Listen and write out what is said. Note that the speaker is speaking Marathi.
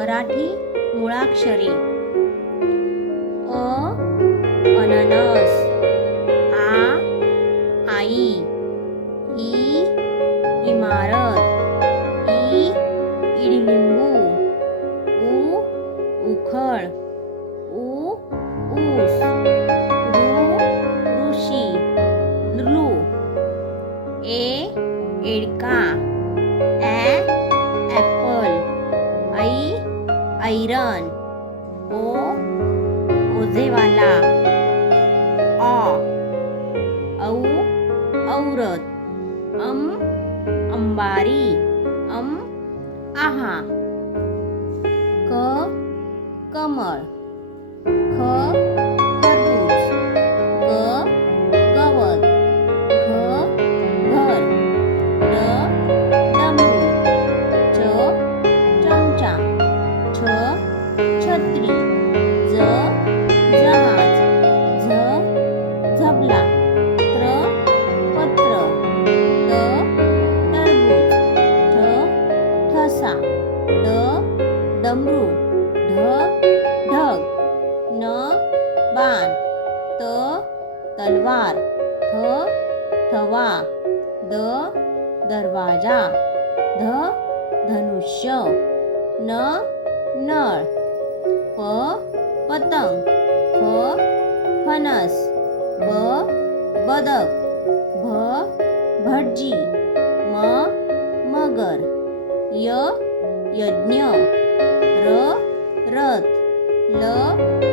मराठी मुळाक्षरे. अ अननस. आ आई. ई इमारत. ई इडलिंबू. उ उखळ. उ ऊस. ऋ ऋषी. लू. ए एडका. ऐरन ओ ओझेवाला ऑ औ औरत अम अंबारी अम आहा क कमळ ख छत्री ज जहाज झ झबला त्र पत्र त टरबूज ठ ठसा ड डमरू ढ ढग न बाण त तलवार थ थवा द दरवाजा ध धनुष्य न नळ. प पतंग. फ फणस. ब बदक. भ भटजी. म मगर. य यज्ञ. र रथ. ल